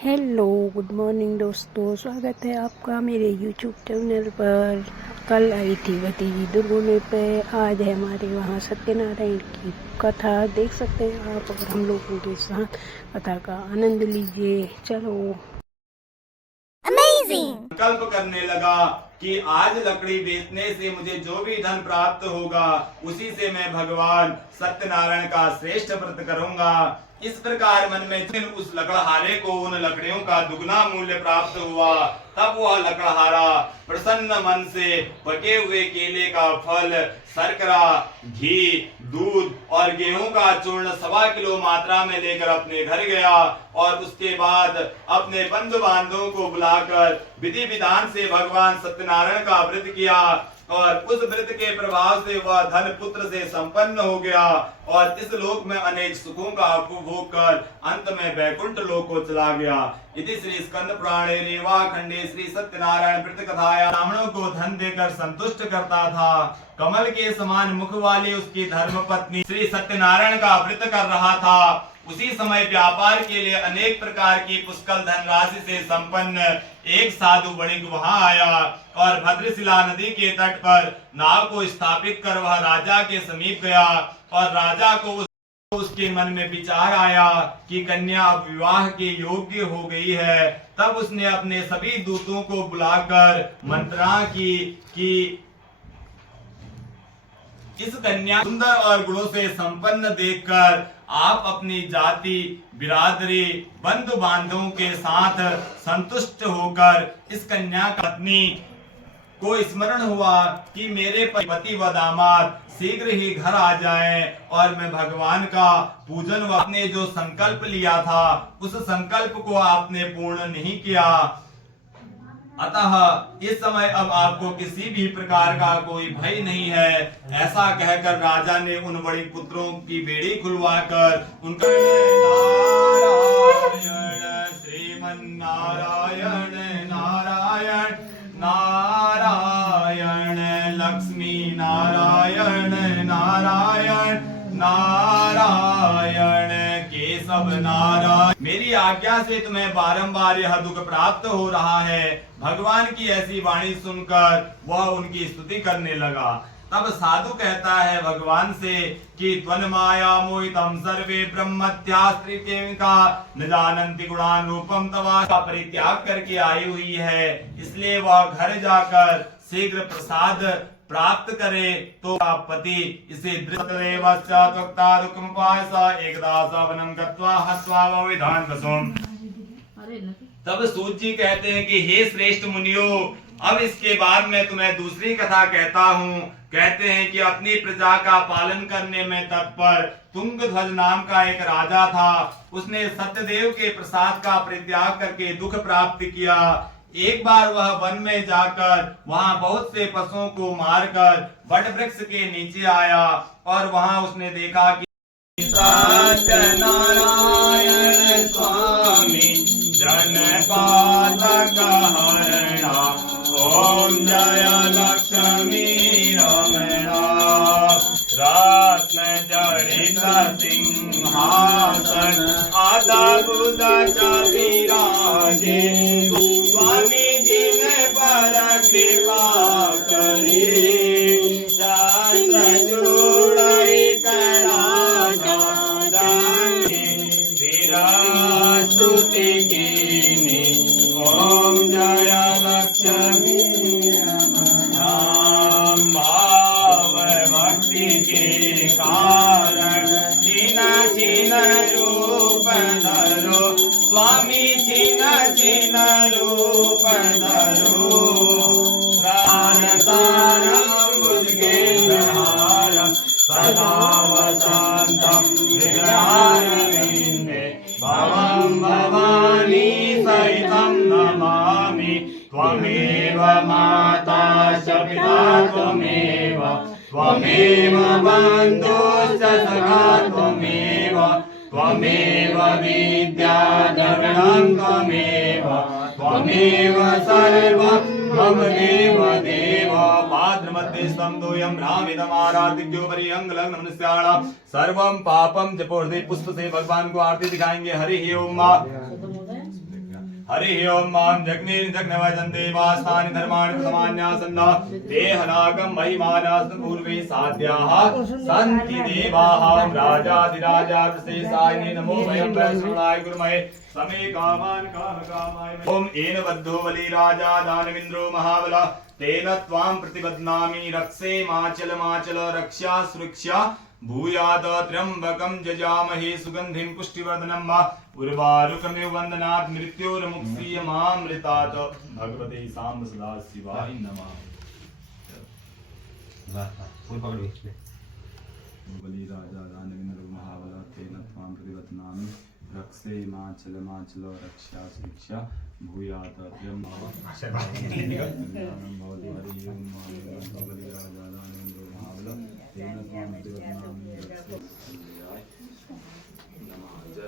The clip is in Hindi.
हेलो, गुड मॉर्निंग दोस्तों। स्वागत है आपका मेरे यूट्यूब चैनल पर। कल आई थी भतीजी दुर्गुने पे, आज है हमारे वहाँ सत्यनारायण की कथा। देख सकते हैं आप और हम लोगों के साथ कथा का आनंद लीजिए। चलो। संकल्प करने लगा कि आज लकड़ी बेचने से मुझे जो भी धन प्राप्त होगा उसी से मैं भगवान सत्यनारायण का श्रेष्ठ व्रत करूंगा। इस प्रकार मन में उस लकड़हारे को उन लकड़ियों का दुगना मूल्य प्राप्त हुआ। तब वह लकड़हारा प्रसन्न मन से पके हुए केले का फल, शर्करा, घी, दूध और गेहूं का चूर्ण 1.25 किलो मात्रा में लेकर अपने घर गया और उसके बाद अपने बंधु बांधवों को बुलाकर विधि विधान से भगवान सत्यनारायण का व्रत किया और उस व्रत के प्रभाव से वह धन पुत्र से संपन्न हो गया और इस लोक में अनेक सुखों का उपभोग कर अंत में वैकुंठ लोक को चला गया। इति श्री स्कंद पुराणे रेवा खंडे श्री सत्यनारायण व्रत कथाया। ब्राह्मणों को धन देकर संतुष्ट करता था। कमल के समान मुख वाली उसकी धर्मपत्नी श्री सत्यनारायण का व्रत कर रहा था। उसी समय व्यापार के लिए अनेक प्रकार की पुष्कल धनराशि से संपन्न एक साधु वणिक वहां आया और भद्रशिला नदी के तट पर नाव को स्थापित कर वह राजा के समीप गया और राजा को उसके मन में विचार आया कि कन्या अब विवाह के योग्य हो गई है। तब उसने अपने सभी दूतों को बुलाकर मंत्रणा की कि इस कन्या सुंदर और गुणों से संपन्न देखकर आप अपनी जाति, बिरादरी, बंधु बांधवों के साथ संतुष्ट होकर इस कन्या पत्नी को स्मरण हुआ कि मेरे पति व दामाद शीघ्र ही घर आ जाएं और मैं भगवान का पूजन व आपने जो संकल्प लिया था उस संकल्प को आपने पूर्ण नहीं किया। अतः इस समय अब आपको किसी भी प्रकार का कोई भय नहीं है। ऐसा कहकर राजा ने उन बड़ी पुत्रों की बेड़ी खुलवाकर उनका नारायण श्रीमन नारायण नारायण नारायण लक्ष्मी नारायण नारायण नारायण केशव नारायण। मेरी आज्ञा से तुम्हें बारंबार यह दुख प्राप्त हो रहा है। भगवान की ऐसी वाणी सुनकर वह उनकी स्तुति करने लगा। तब साधु कहता है भगवान से कि त्वन माया मोहितम सर्वे ब्रह्मत्यास्त्रिका न जानन्ति गुणानुपम तवा का परित्याग करके आई हुई है, इसलिए वह घर जाकर शीघ्र प्रसाद प्राप्त करे तो पति इसे तब सूत जी कहते हैं कि हे श्रेष्ठ मुनियों, अब इसके बाद मैं तुम्हें दूसरी कथा कहता हूँ। कहते हैं कि अपनी प्रजा का पालन करने में तत्पर तुंगध्वज नाम का एक राजा था। उसने सत्यदेव के प्रसाद का परित्याग करके दुख प्राप्त किया। एक बार वह वन में जाकर वहां बहुत से पशुओं को मारकर वट वृक्ष के नीचे आया और वहां उसने देखा कि सत्यनारायण स्वामी जनपालक हरणा ओम जय लक्ष्मी रमणा रत्न जड़ित सिंहासन आदभुत विराजे स्वामी जी ने पर कृपा करी चंद्र चूड़ई कराजा स्तुति कीनी ओम जय लक्ष्मी नाम भाव भक्ति के कारण छिन छिन रूप धरो स्वामी छिन छिन रूप धरो प्राणतारं भुजगेन्द्रहारं सदा वसन्तं हृदयारविन्दे भवं भवानी सहितं नमामि। त्वमेव माता च पिता त्वमेव त्वमेव बन्धुश्च सखा त्वमेव त्वमेव विद्या द्रविणं त्वमेव त्वमेव सर्वं मम देव देव। पाद्रमध्ये स्तंदोयं रामिदमाराधिक्योपरि अंगलग्नमनुष्याणां सर्वं पापं जपोर्धे पुष्प से भगवान को आरती दिखाएंगे। हरि ओम। हरि ओम मां जग्निर्जग्नवदन् देवास्तानि धर्माणि प्रथमान्यासन्ना ते हनागं महिमानास्तु पूर्वे साध्याः सन्ति देवाः राजाधिराजा विशेषाय नमो वयं वैष्णवाय गुरुमहे समे कामान् कामकामाय ओम येन बद्धो बलि राजा दानवेन्द्रो महाबलः तेन त्वां प्रतिबध्नामि रक्षे माचल माचल रक्षा सुरक्षा भूयात् त्र्यंबकं जजामहे सुगन्धिं पुष्टिवर्धनं वा उर्वारुकमिव वन्दनात् मृत्योर्मुक्षीयमामृतात् भगवते साम्ब सदा शिवाय नमः। बलि राजा दानवेन्द्र महाबलः तेन त्वां प्रतिबध्नामि रक्षे माचल माचल रक्षा सुरक्षा भूयात् त्र्यंबकं बलि राजा दानवेन्द्र महाबलः तेन त्वां प्रतिबध्नामि रक्षे नमः। जय